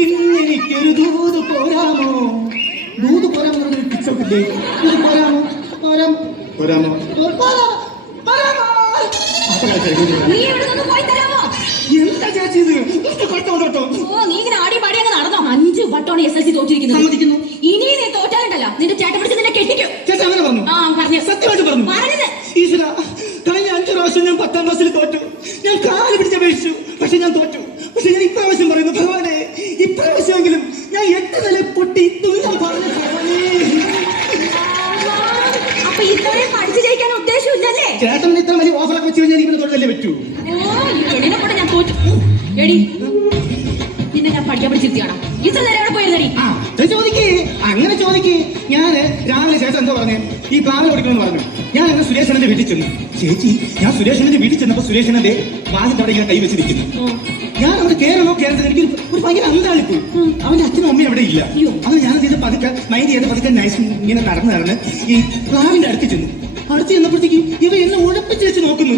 എനിക്കൊരു ദൂത് പോരാമോ? ദൂത് പോരാമോ? പിച്ചോട്ടില്ലേ? ദൂത് പോരാമോ? പോരാമോ? പോരാമോ? എന്താ ചേച്ചി ഇത്? കേട്ടോ, ഓ നീ ഇങ്ങനെ ആടി പാടി അങ്ങ് നടന്നോ? 5 വട്ടമാണ് SSLC തോറ്റിരിക്കുന്നത്. സമ്മതിക്കുന്നു. ഇനി നീ തോറ്റാലുണ്ടല്ലോ നിന്റെ ചേട്ടൻ പിടിച്ച് നിന്നെ കെട്ടിക്കും. ചേച്ചി അങ്ങനെ പറഞ്ഞു? ആ പറഞ്ഞു. സത്യമായിട്ട് പറഞ്ഞു. പറഞ്ഞത് ഈശ്വര, കഴിഞ്ഞ 5 പ്രാവശ്യം ഞാൻ 10ാം ക്ലാസ്സിൽ തോറ്റു. ഞാൻ കാല് പിടിച്ചപേക്ഷിച്ചു, പക്ഷെ ഞാൻ തോറ്റു. പക്ഷെ ഞാൻ ഇപ്രാവശ്യം പറയുന്നു, ഭഗവാനെ, ഇപ്രാവശ്യമെങ്കിലും ഞാൻ 8 നില പൊട്ടി തുന്നം പറഞ്ഞു. ഭഗവാനെ, അപ്പൊ ഇത്രയും പഠിച്ചു ജയിക്കാൻ ഉദ്ദേശമില്ലല്ലേ? ചേട്ടൻ ഇത്ര വലിയ ഓഫറൊക്കെ വെച്ച് കഴിഞ്ഞാൽ ഇവന് തൊഴിലല്ലേ പറ്റൂ? ഓ ഈ പെണ്ണിനെ കൂടെ ഞാൻ തോറ്റു. എടി നിന്നെ ഞാൻ പഠിക്കാൻ പിടിച്ചിരുത്തിയാണോ? ഇത്ര നേരം എവിടെ പോയിരുന്നടി? ചോദിക്കേ, അങ്ങനെ ചോദിക്കേ. ഞാന് രാവിലെ ചേട്ടൻ എന്തോ പറഞ്ഞു, ഈ പ്ലാവ് പഠിക്കണമെന്ന് പറഞ്ഞു. ഞാൻ അങ്ങനെ സുരേഷന്റെ വീട്ടിൽ ചെന്നു. ചേച്ചി, ഞാൻ സുരേഷന്റെ വീട്ടിൽ ചെന്നപ്പോ സുരേഷന്റെ വാതിന്റെ അവിടെ ഇങ്ങനെ കൈ വെച്ചിരിക്കുന്നു. ഞാൻ അവിടെ കയറണോ കയറുന്നത് എനിക്ക് ഒരു ഭയങ്കര അന്താളിപ്പോയി. അവന്റെ അച്ഛനും അമ്മയും അവിടെ ഇല്ല. അത് ഞാൻ ഇത് പതുക്കെ മൈൻഡ് ചെയ്ത് പതുക്കെ നൈസ് ഇങ്ങനെ നടന്ന് ഈ പ്ലാവിന്റെ അടുത്ത് ചെന്നു. അടുത്ത് ചെന്നപ്പോഴത്തേക്ക് ഇവ എന്നെ ഉഴപ്പിച്ച് വെച്ച് നോക്കുന്നു.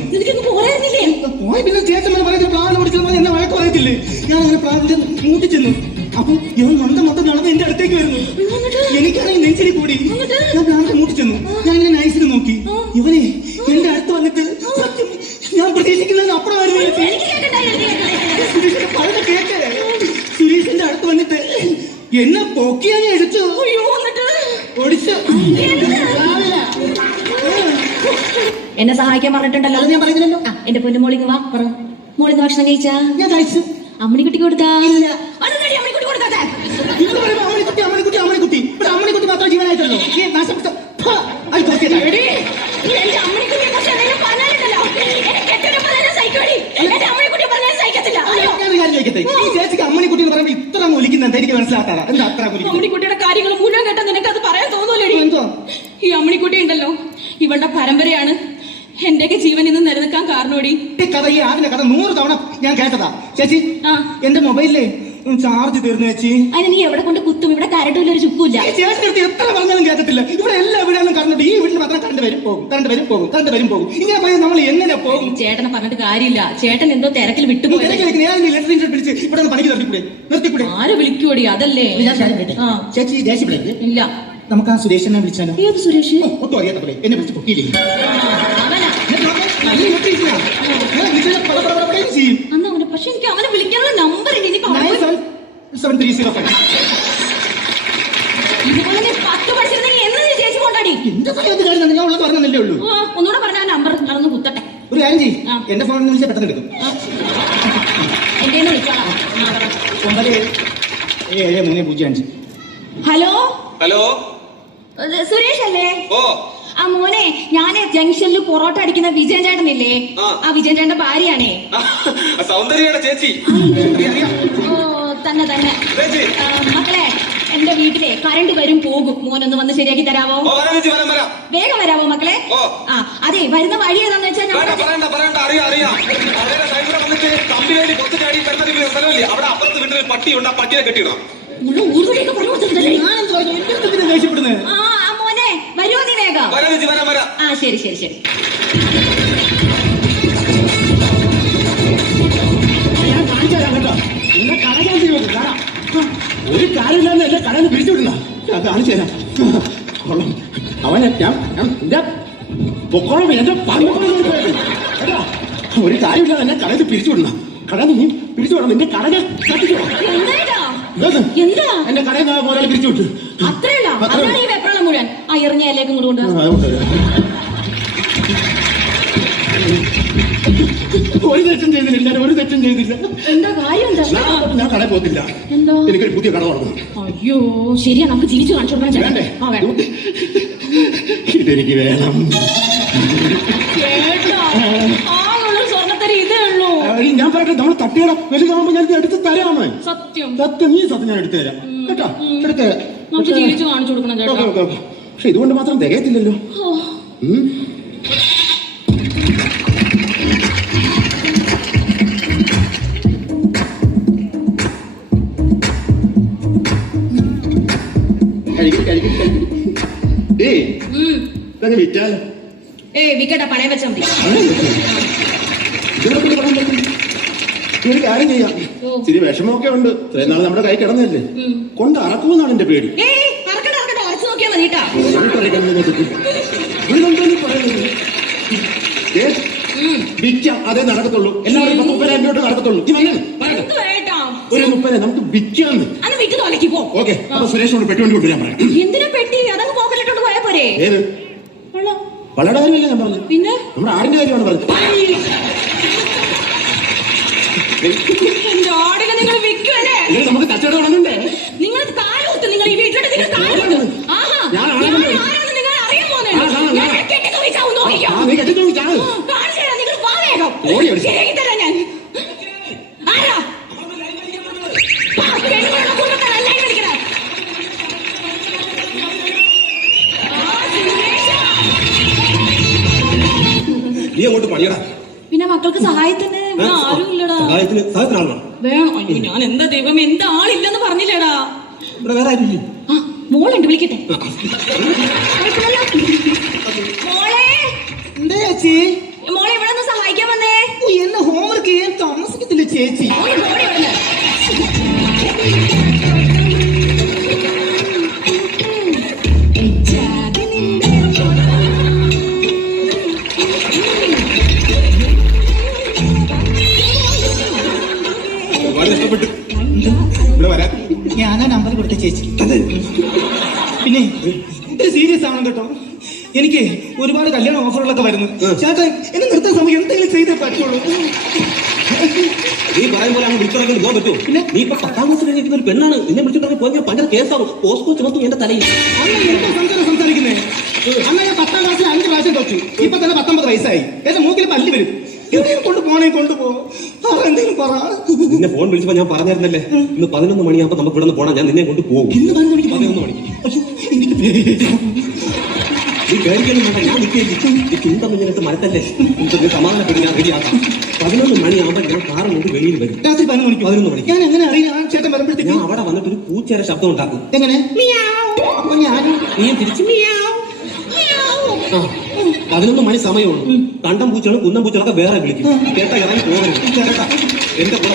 പോയി പിന്നെ ചേച്ചൻ പറയുന്നത് പ്ലാവിനെ പഠിച്ചത് എന്നെ വഴക്ക് പറയത്തില്ലേ? ഞാൻ അങ്ങനെ പ്ലാവിന്റെ മൂട്ടി ചെന്നു. അപ്പൊ ഇവൻ മൊത്തം നടന്ന് എന്റെ അടുത്തേക്ക് വരുന്നു. എനിക്കാണെങ്കിൽ നെഞ്ചിരി കൂടി. ഞാൻ പ്ലാവിന്റെ മൂട്ടി ചെന്നു. ഞാൻ ഇങ്ങനെ നൈസിൽ നോക്കി. ഇവനെ എന്റെ അടുത്ത് വന്നിട്ട് സത്യം ഞാൻ പ്രതീക്ഷിക്കുന്നതിന് അപ്പുറമായിരുന്നു. കേട്ടെ, സുരേഷിന്റെ അടുത്ത് വന്നിട്ട് എന്നെ പൊക്കിയാ ഞാൻ എടുത്തു. ഒടിച്ചു. എന്നെ സഹായിക്കാൻ പറഞ്ഞിട്ടുണ്ടല്ലോ. ഞാൻ പറയുന്നില്ലല്ലോ. എന്റെ പൊന്നു മോളിങ് വാ. മോളിന്ന് ഭക്ഷണം കഴിച്ചാ? ഞാൻ കഴിച്ചു. അമ്മണിക്കുട്ടി കൊടുത്താ? ഇല്ല. അമ്മണിക്കുട്ടി കൊടുക്കാതെ അമ്മണിക്കുട്ടി ഇവിടെ അമ്മണിക്കുട്ടി മാത്രം ജീവനായിട്ടല്ലോ. ഈ ചേച്ചിക്ക് അമ്മണിക്കുട്ടി എന്ന് പറയുമ്പോൾ ഇത്ര ഒലിക്കുന്നത് എനിക്ക് മനസ്സിലാക്കാറാ. എന്താ അത്ര അമ്മണിക്കുട്ടിയുടെ കാര്യങ്ങൾ മുഴുവൻ കേട്ടാ നിനക്ക് അത് പറയാൻ തോന്നൂലേ? ഈ അമ്മണിക്കുട്ടി ഉണ്ടല്ലോ, ഇവളുടെ പരമ്പരയാണ് എന്റെയൊക്കെ ജീവൻ ഇന്ന് നിലനിൽക്കാൻ കാരണോടി. കഥ ഈ ആദ്യ കഥ 100 തവണ ഞാൻ കേട്ടതാ. ചേച്ചി, എന്റെ മൊബൈലിലെ ചാർജ് തീർന്നു ചേച്ചി. അതിന് നീ എവിടെ കൊണ്ട് കുത്തും? ഇവിടെ കരണ്ടില്ല, ഒരു ചുക്കുമില്ല. ചേട്ടൻ എത്ര പറഞ്ഞാലും കേൾക്കത്തില്ല. ഇവിടെ എല്ലാ വീടുകളിലും കറണ്ട്. ഈ വീട്ടിൽ മാത്രം കറണ്ട് വരും പോകും, കറണ്ട് വരും പോകും, കറണ്ട് വരും പോകും. ഇങ്ങനെ പോയാൽ നമ്മൾ എങ്ങനെ പോകും? ചേട്ടനെ പറഞ്ഞിട്ട് കാര്യമില്ല. ചേട്ടൻ എന്തോ തിരക്കിൽ വിട്ടുപോയി. വിളിച്ച് ഇവിടെ പണിക്ക് നിർത്തിക്കൂടെ? ആരെ വിളിക്കൂടി? അതല്ലേ ചേച്ചി ദേഷ്യപ്പെടരുത്. ഇല്ല, നമുക്ക് ആ സുരേഷിനെ വിളിച്ചാലോ? ഏത് സുരേഷ്? ഒട്ടും അറിയാത്തപ്പോലെ എന്നെ വിളിച്ച് പൊക്കിയില്ലേ? പക്ഷെ എനിക്ക് അവനെ വിളിക്കാനുള്ള നമ്പർ ഇതുപോലെ നീ 10 പഠിച്ചിരുന്നെങ്കിൽ എന്ന് നീ ചേച്ചി കൊണ്ടാടി. എന്റെ സമയത്ത് കാര്യം ഞാൻ ഉള്ളത് പറഞ്ഞല്ലേ ഉള്ളൂ. ഒന്നുകൂടെ പറഞ്ഞ നമ്പർ നടന്ന് കുത്തട്ടെ. ഒരു കാര്യം ചെയ്യും, എന്റെ ഫോണിൽ നിന്ന് വിളിച്ചാൽ പെട്ടെന്ന് എടുക്കും. എന്റെ വിളിച്ചോളാം. 97305. ഹലോ ഹലോ, സുരേഷ് അല്ലേ? ഓ ആ മോനെ, ഞാന് ജംഗ്ഷനിൽ പൊറോട്ട അടിക്കുന്ന വിജയൻ ചേട്ടനില്ലേ? ആ വിജയൻ ചേട്ടന്റെ ഭാര്യയാണേ. സൗന്ദര്യയുടെ ചേച്ചി. ഓ തന്നെ തന്നെ. മക്കളെ, എന്റെ വീട്ടിലെ കറണ്ട് വരും പോകും. മോനൊന്ന് വന്ന് ശരിയാക്കി തരാവോ? വേഗം വരാവോ മക്കളെ? അതെ, വരുന്ന വഴി ഏതാന്ന് വെച്ചാൽ പട്ടിയുണ്ട്, ആ പട്ടിയെ കെട്ടിയിടാം. ഊർവടിയൊക്കെ പറഞ്ഞു കൊടുത്തിട്ടുണ്ടല്ലേ? ദേഷ്യപ്പെടുന്നത്. ആ മോനെ, വരുമോ നീ വേഗം? ആ ശരി ശരി ശരി. ഞാൻ കാണിച്ചു തരാം കേട്ടോ. എന്നെ കടകാൻ ചെയ്യും. ഒരു കാര്യമില്ലാന്ന് എന്റെ കടയിൽ പിരിച്ചു വിടണ്ട. ഞാൻ കാണിച്ചു തരാം. കൊള്ളം അവനെ ഞാൻ എന്റെ പൊക്കോളം എന്റെ കേട്ടോ. ഒരു കാര്യമില്ലാതെ എന്നെ കടയിൽ പിരിച്ചു വിടണം. കടയിൽ നീ പിരിച്ചു വിടണം. നിന്റെ കട ഞാൻ കത്തിച്ചു എന്റെ കടയിൽ പോലെ പിരിച്ചു വിട്ടു. മുഴുവൻ ആ ഇറങ്ങിയല്ലേക്കും കൊണ്ട് ഒരു തെറ്റും ചെയ്തില്ല. ഒരു തെറ്റും ചെയ്തില്ല. എന്താ കാര്യം? ഞാൻ കടയിൽ പോകത്തില്ല. എനിക്കൊരു പുതിയ കട തുടങ്ങും. അയ്യോ ശരിയാ, നമുക്ക് ജീവിച്ചു കാണിച്ചു കൊടുക്കണം. ഇതെനിക്ക് വേണം. സ്വർണ്ണത്തരി ഇതേ ഉള്ളൂ. ഞാൻ പറയട്ടെ, നമ്മൾ തട്ടിയുടെ വലുതാവുമ്പോ ഞാൻ എടുത്ത് തരാമേ. സത്യം സത്യം, നീ സത്യം ഞാൻ എടുത്തു തരാം കേട്ടോ. എടുത്ത് നമുക്ക് ജീവിച്ചു കാണിച്ചു കൊടുക്കണം. പക്ഷെ ഇതുകൊണ്ട് മാത്രം തികയത്തില്ലല്ലോ. ഇതൊക്കെ വിറ്റാലോ? വിക്കട്ട പണയം വെച്ചാ മതി. ഇതിനെ കൊണ്ട് പറയാൻ പറ്റും. ഒരു കാര്യം ചെയ്യാം. ഇച്ചിരി വിഷമമൊക്കെ ഉണ്ട്. ഇത്രയും നാൾ നമ്മുടെ കൈ കിടന്നല്ലേ, കൊണ്ട് അറക്കുമെന്നാണ് എന്റെ പേടി. ഉറച്ചു നോക്കിയാ മതിട്ടാ. വിൽക്കാം, അതേ നടക്കത്തുള്ളൂ. എല്ലാവരും 30,000 നടക്കത്തുള്ളൂ. ഒരു 30 നമുക്ക് വിൽക്കാന്ന്. ഓക്കെ, അപ്പൊ സുരേഷിനോട് പെട്ടി വണ്ടി കൊണ്ടുവരാൻ പറയാം. എന്തിനാ പെട്ടി? അതങ്ങ് പോക്കറ്റിട്ടോണ്ട് പോയാ പോരെ? ഏത് വളരെ കാര്യമല്ല ഞാൻ പറഞ്ഞു, പിന്നെ നമ്മുടെ ആടിന്റെ കാര്യമാണ് പറഞ്ഞത്. എന്റെ ആടിനെ നിങ്ങൾ വിൽക്കുവല്ലേ? നമുക്ക് കച്ചവടം തുടങ്ങണ്ടേ? നിങ്ങൾ കാലൂത്ത്, നിങ്ങൾ ഈ വീട്ടിലോട്ട് നിങ്ങൾ കാലൂത്ത്. ആഹാ, ഞാൻ ആരാണെന്ന് നിങ്ങൾ അറിയാൻ പോകുന്നേ. കെട്ടിത്തോന്നിച്ചാവും നോക്കിക്കോ. നീ കെട്ടിത്തോന്നിച്ചാണ്. കാണിച്ചു തരാം, നിങ്ങൾ വാ വേഗം. ശരിയാക്കി തരാം ഞാൻ. ആരാ പെണ്ണുങ്ങളുടെ കുടുംബത്തെ നല്ലായി വിളിക്കണേ. നീ അങ്ങോട്ട് പണിയടാ. പിന്നെ മക്കൾക്ക് സഹായത്തിന് ഇവിടെ ആരും ഇല്ലടാ. സഹായത്തിനാണോ വേണം? അയ്യോ, ഞാൻ എന്താ ദൈവം, എന്താ ആളില്ലെന്ന് പറഞ്ഞില്ലടാ. ഇവിടെ വേറെ ആരും? മോളുണ്ട്, വിളിക്കട്ടെ. മോളെ, എന്താ ചേച്ചി? മോളെ ഇവിടെ ഒന്ന് സഹായിക്കാൻ വന്നേ. എന്നെ ഹോംവർക്ക് ചെയ്യാൻ താമസിക്കത്തില്ല ചേച്ചി. ഒരുപാട് ഇഷ്ടപ്പെട്ടു ഇവിടെ വരാൻ. ഞാനാ നമ്പർ കൊടുത്ത ചേച്ചി. പിന്നെ ഇത് സീരിയസ് ആണ് കേട്ടോ. എനിക്ക് ഒരുപാട് കല്യാണ ഓഫറുകളൊക്കെ വരുന്നു. ചേട്ടാ എന്നെ നിർത്താൻ സമയം എന്തെങ്കിലും ചെയ്തേ പറ്റുള്ളൂ. നീ പറയും പോലെ അങ്ങ് വിളിച്ചിറങ്ങി പോകാൻ പറ്റുമോ? പിന്നെ നീ ഇപ്പൊ 10ാം ക്ലാസ് കഴിഞ്ഞിരിക്കുന്ന ഒരു പെണ്ണാണ്. നിന്നെ വിളിച്ചിറങ്ങി പോയി ഭയങ്കര കേസാവും. പോസ്കോ ചുമത്തും എന്റെ തലയിൽ. അന്ന് സംസാരിക്കുന്നേ അന്ന് ഞാൻ 10ാം ക്ലാസ്സിൽ 5 പ്രാവശ്യം തോച്ചു. ഇപ്പൊ തന്നെ 19 വയസ്സായി. എന്റെ മൂക്കിൽ പല്ല് വരും. എവിടെയും കൊണ്ടുപോകണേ കൊണ്ടുപോകും. എന്തെങ്കിലും പറ. നിന്നെ ഫോൺ വിളിച്ചപ്പോ ഞാൻ പറഞ്ഞായിരുന്നല്ലേ, ഇന്ന് 11 മണിയാകുമ്പോ നമുക്ക് ഇവിടെ നിന്ന് പോകണം. ഞാൻ നിന്നെ കൊണ്ട് പോകും. ഇന്ന് 11 മണിക്ക് 11 മണിക്ക്. എനിക്ക് നീ പേടിക്കാനും വേണ്ട, ഞാൻ നിൽക്കിട്ട് മരത്തല്ലേ. നീ സമാധാനപ്പെട്ട് ഞാൻ റെഡിയാക്കാം. 11 മണിയാകുമ്പോ ഞാൻ കാറ് കൊണ്ട് വെളിയിൽ വരും. രാത്രി 11 മണിക്ക്. ഞാൻ എങ്ങനെ അറിയാം ചേട്ടൻ വരുമ്പോഴത്തേക്ക്? ഞാൻ അവിടെ വന്നിട്ട് ഒരു പൂച്ചയുടെ ശബ്ദം ഉണ്ടാക്കും. എങ്ങനെ? അപ്പൊ ഞാനും നീ തിരിച്ചു 11 മണി സമയമുള്ളൂ. കണ്ടം പൂച്ചകളും കുന്നം പൂച്ചകളൊക്കെ വേറെ വിളിക്കും. കേട്ടാ ഇറങ്ങി പോകരുത്. കേട്ടാ എന്റെ കൂടെ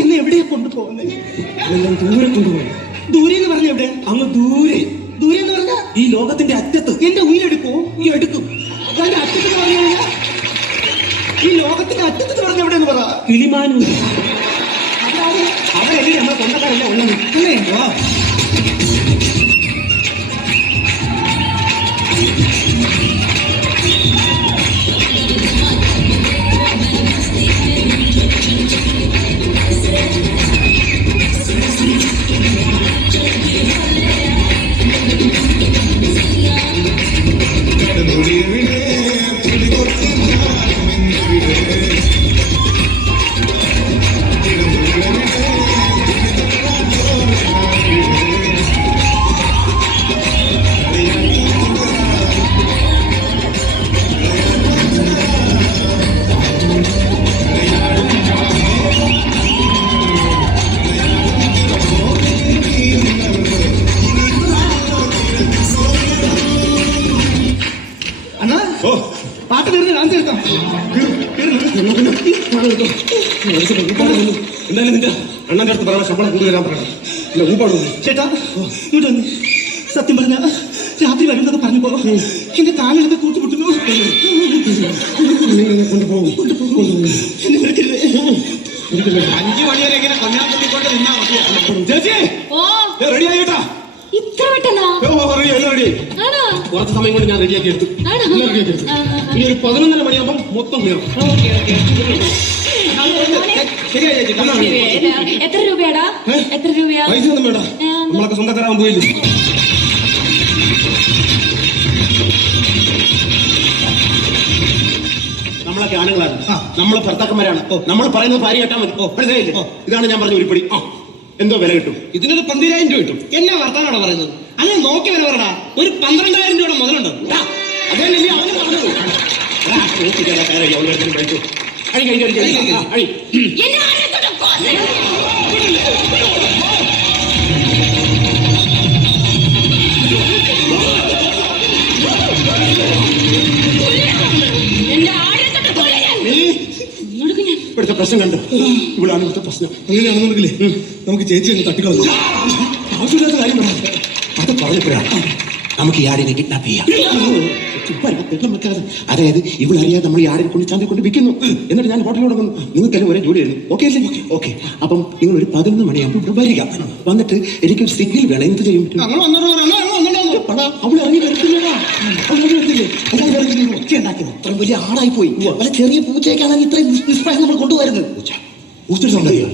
എന്നെ എവിടെയാ കൊണ്ടുപോകുന്നത്? ദൂരെ കൊണ്ടുപോകും. ദൂരെ എന്ന് പറഞ്ഞ എവിടെ? അങ്ങ് ദൂരെ. ദൂരെ എന്ന് പറഞ്ഞ ഈ ലോകത്തിന്റെ അറ്റത്ത്. എന്റെ ഉയരെടുക്കോ? ഈ എടുക്കും. അതിന്റെ അറ്റത്ത് പറഞ്ഞു കഴിഞ്ഞാൽ ഈ ലോകത്തിന്റെ അറ്റത്ത് പറഞ്ഞ എവിടെയെന്ന് പറ. കിളിമാനൂർ. അവരല്ലേ നമ്മളെ കൊണ്ടക്കാരല്ലേ ഉള്ളത് അല്ലേ? പാട്ട് തീർന്ന് ഡാൻസ് എടുക്കാം. എന്തായാലും നിന്റെ അണ്ണന്റെ അടുത്ത് പറയണം, ശമ്പളം കൂടുതൽ തരാൻ പറയണം. ചേട്ടാ ഇങ്ങോട്ട് വന്ന്. സത്യം പറഞ്ഞ രാത്രി വരുന്നതൊക്കെ പറഞ്ഞപ്പോ എന്റെ കാലുകളൊക്കെ കൂട്ടുമുട്ടുന്നു. കൊണ്ടുപോകും. 5 മണിവരെ ഇങ്ങനെ കൊഞ്ഞാത്തിക്കൊണ്ട് നിന്നാ ചേച്ചി റെഡി ആയിട്ടാ. ഇത്ര പെട്ടെന്നാ? കുറച്ച് സമയം കൊണ്ട് ഞാൻ റെഡിയാക്കി എടുത്തു. ഇനി ഒരു 11:30 മണിയാകുമ്പോൾ മൊത്തം കയറും. ശരിയായി ചേച്ചി. എത്ര രൂപയാടാ? എത്ര രൂപയാ? പൈസ ഒന്നും വേണ്ട, നമ്മളൊക്കെ സ്വന്തക്കാരാവാൻ പോയില്ലേ. നമ്മളൊക്കെ ആണുങ്ങളാണ്, നമ്മള് ഭർത്താക്കന്മാരാണ്. നമ്മൾ പറയുന്നത് ഭാര്യ കേട്ടാൽ മതി. മനസ്സിലായില്ലേ? ഇതാണ് ഞാൻ പറഞ്ഞ ഉരുപ്പടി. എന്തോ വില കിട്ടും? ഇതിനൊരു 12,000 രൂപ കിട്ടും. എന്നാ വർത്താനാണോ പറയുന്നത്? അങ്ങനെ നോക്കി വില പറയടാ. ഒരു 12,000 രൂപയുടെ മുതലുണ്ട്. അതല്ലേ അവന് പറഞ്ഞത്. അഴി കഴി അഴി. എന്നെ ആരെ തൊട്ട് കൊന്ന്? എന്നെ ആരെ തൊട്ട് കൊല്ലാൻ? ഇങ്ങോട്ട് ഞാൻ ഇവിടുത്തെ പ്രശ്നം കണ്ടു. ഇവിടാണ് ഇവിടുത്തെ പ്രശ്നം. അങ്ങനെയാണെന്നുണ്ടെങ്കിലേ നമുക്ക് ചേച്ചി അങ്ങ് തട്ടിക്കളഞ്ഞു. ആവശ്യമില്ലാത്ത കാര്യം പറയാം. അത് പറഞ്ഞപ്പോഴാണ് നമുക്ക് ഈ ആടിനെ കിഡ്നാപ്പ് ചെയ്യാം. വെള്ളം വെക്കാതെ, അതായത് ഇവിടെ അറിയാതെ നമ്മൾ ഈ ആടിനെ കൊണ്ട് ചന്തയിൽ കൊണ്ട് വിൽക്കുന്നു. എന്നിട്ട് ഞാൻ ഹോട്ടലിൽ തുടങ്ങുന്നു. നിങ്ങൾക്കെല്ലാം ഒരേ ജോലിയായിരുന്നു. ഓക്കെ അല്ലേ? ഓക്കെ. അപ്പം നിങ്ങൾ ഒരു 11 മണിയാകുമ്പോൾ ഇവിടെ വരിക. വന്നിട്ട് എനിക്കൊരു സിഗ്നൽ വേണം. എന്ത് ചെയ്യും? അവൾ ഇറങ്ങി വരത്തില്ലടാ. അവൾ ഇറങ്ങി വരത്തില്ലേ? അല്ലാതെ ഇറങ്ങി ഒച്ച ഉണ്ടാക്കുന്നു. അത്രയും വലിയ ആടായി പോയി. വല്ല ചെറിയ പൂച്ചയൊക്കെയാണ് ഇത്രയും നിഷ്പ്രായം നമ്മൾ കൊണ്ടുവരുന്നത്. പൂച്ചയുടെ സൗണ്ട് അറിയാം.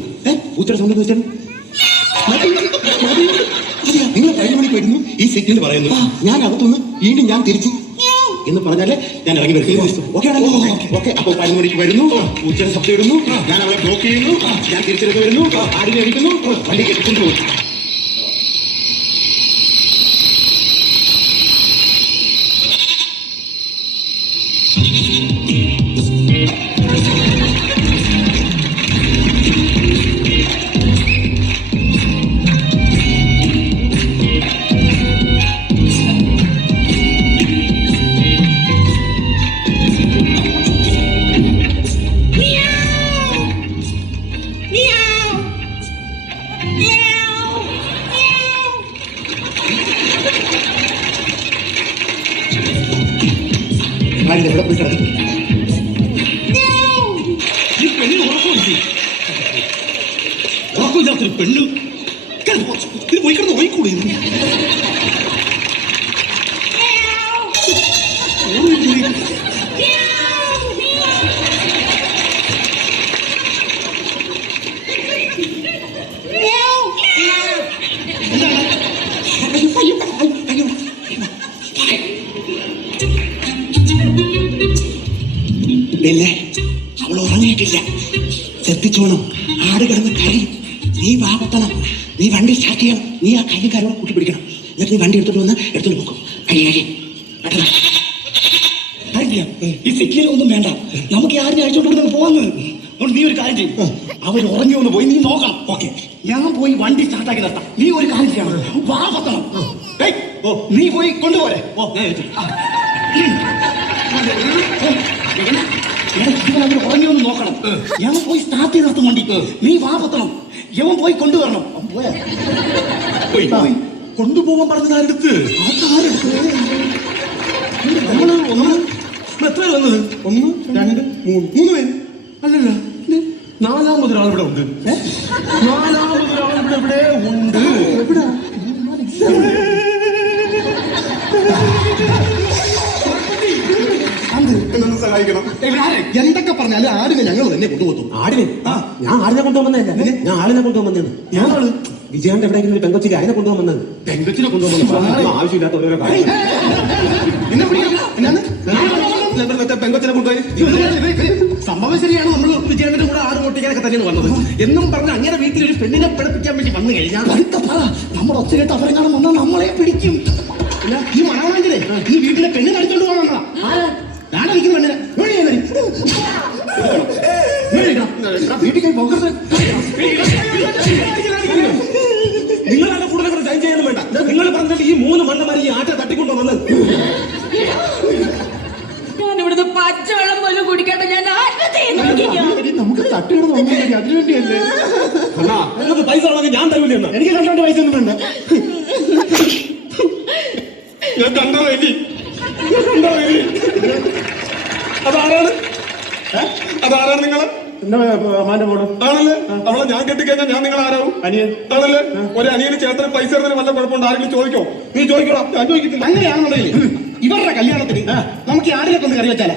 പൂച്ചയുടെ സൗണ്ട് എന്ന് വെച്ചാൽ നിങ്ങൾ 11 മണിക്ക് വരുന്നു, ഈ സിഗ്നൽ പറയുന്നു, ഞാൻ അകത്തുനിന്ന് വീണ്ടും ഞാൻ തിരിച്ച് എന്ന് പറഞ്ഞാലേ ഞാൻ ഇറങ്ങി വരുന്നു. ഓക്കെ ആണല്ലോ? ഓക്കെ. അപ്പൊ 11 മണിക്ക് വരുന്നു, പൂച്ചയുടെ ശബ്ദം ഇടുന്നു, ഞാൻ അവളെ ബ്ലോക്ക് ചെയ്യുന്നു, ഞാൻ തിരിച്ചെടുത്ത് വരുന്നു, ആടിനെ അടിക്കുന്നു, വണ്ടി കെട്ടിക്കൊണ്ട് പോകും. ആടിനെ എവിടെ പോയി കിടക്കും? ഈ പെണ്ണിന് ഉറക്കമില്ലാത്തൊരു പെണ്ണ് ഇത് പോയി കിടന്ന് പോയിക്കൂടെ? പിന്നെ അവൾ ഉറങ്ങിയിട്ടില്ല. ശ്രദ്ധിച്ചോണം. ആട് കിടന്ന് കഴിയും. നീ വാപത്തണം. നീ വണ്ടി സ്റ്റാർട്ട് ചെയ്യണം. നീ ആ കൈകാരോടെ കൂട്ടി പിടിക്കണം. എന്നിട്ട് നീ വണ്ടി എടുത്തോണ്ട് വന്ന് എടുത്തോണ്ട് പോകും. കഴിയാഴി പെട്ടെന്ന്. ഈ സിഗ്നലൊന്നും വേണ്ട, നമുക്ക് ആരും അയച്ചോണ്ട് പോവാന്ന്. അതുകൊണ്ട് നീ ഒരു കാര്യം ചെയ്യും, അവർ ഉറങ്ങി ഒന്ന് പോയി നീ നോക്കണം. ഓക്കെ, ഞാൻ പോയി വണ്ടി സ്റ്റാർട്ടാക്കി നിർത്താം. നീ ഒരു കാര്യം ചെയ്യണം, വാ പത്തണം. നീ പോയി കൊണ്ടുപോരെ. ഇവനവർ ഉറങ്ങി ഒന്ന് നോക്കണം. ഞാൻ പോയി സ്റ്റാർട്ട് ചെയ്ത് നിർത്തും വണ്ടി. നീ വാ പത്തണം. യവൻ പോയി കൊണ്ടുവരണം. കൊണ്ടുപോകാൻ പറഞ്ഞത് ആരെടുത്ത്? എത്ര വന്നത്? 1, 2, 3 പേര് അല്ലല്ല. 4-മതൊരാൾ ഇവിടെ ഉണ്ട്. 4-മതൊരാൾ ഇവിടെ ഉണ്ട്. എവിടെ? സഹായിക്കണം. എന്തൊക്കെ പറഞ്ഞാലും ആടിനെ ഞങ്ങൾ തന്നെ കൊണ്ടുപോകും. ആടിനെ? ഞാൻ ആടിനെ കൊണ്ടുപോകുന്നതല്ല, ഞാൻ ആളിനെ കൊണ്ടുപോകുന്നതാണ്. ഞാനാള് വിജയാന്റെ എവിടെയെങ്കിലും ഒരു പെങ്കൊച്ചിക്ക് അതിനെ കൊണ്ടുപോകാൻ വന്നത്. പെങ്കൊച്ചിനെ കൊണ്ടുപോകുന്ന ആവശ്യമില്ലാത്ത ഓരോ കാര്യം. പെങ്കൊച്ചിനെ കൊണ്ടുപോയി സംഭവം ശരിയാണ്. നമ്മൾ വിജയന്റെ കൂടെ ആട് പൊട്ടിക്കാനൊക്കെ തന്നെയാണ് വന്നത് എന്നും പറഞ്ഞ് അങ്ങനെ വീട്ടിലൊരു പെണ്ണിനെ പിടിപ്പിക്കാൻ വേണ്ടി വന്നു കഴിഞ്ഞാൽ നമ്മൾ ഒച്ച കേട്ട് അവരെങ്ങാനും വന്നാൽ നമ്മളെ പിടിക്കും. പിന്നെ ഈ മണവാളെങ്കിലേ ഈ വീട്ടിലെ പെണ്ണിനെ അടിച്ചോണ്ട് പോകാനാ ഞാനടിക്കുന്ന പെണ്ണിനെ വീട്ടിൽ പോകരുത്. നിങ്ങളാണ് കൂടുതൽ ടൈം ചെയ്യാനും വേണ്ട. നിങ്ങൾ പറഞ്ഞിട്ട് ഈ 3 മണ്ണന്മാർ ഈ ആട്ടെ തട്ടിക്കൊണ്ടു വന്നത്. ഞാൻ ഇവിടുന്ന് പച്ചവെള്ളം പോലും കുടിക്കട്ടെ. ഞാൻ നമുക്ക് തട്ടിക്കിടന്ന് വന്നില്ല, അതിനു വേണ്ടിയല്ലേ? അണ്ണാ, നിങ്ങൾക്ക് പൈസ ആണെങ്കിൽ ഞാൻ തരൂലേ? എന്നാ എനിക്ക് കണ്ടോണ്ട് പൈസ ഒന്നും വേണ്ട. ഞാൻ കണ്ടോ എലി, അതാരാണ്? അതാരാണ് നിങ്ങള്? എന്റെ അമ്മാന്റെ മോള് ആണല്ലേ? അവളെ ഞാൻ കെട്ടിക്കഴിഞ്ഞാൽ ഞാൻ നിങ്ങൾ ആരാവും? അനിയൻ ആണല്ലേ? ഒരു അനിയന് ചേട്ടന് പൈസ തരുന്നതിന് വല്ല കുഴപ്പമുണ്ട്? ആരെങ്കിലും ചോദിക്കോ? നീ ചോദിക്കണോ? ഞാൻ ചോദിക്കത്തില്ല. അങ്ങനെയാണെന്നുണ്ടെങ്കിൽ ഇവരുടെ കല്യാണത്തിന് നമുക്ക് ആടിനെ കൊണ്ട് കറി വെച്ചാലേ?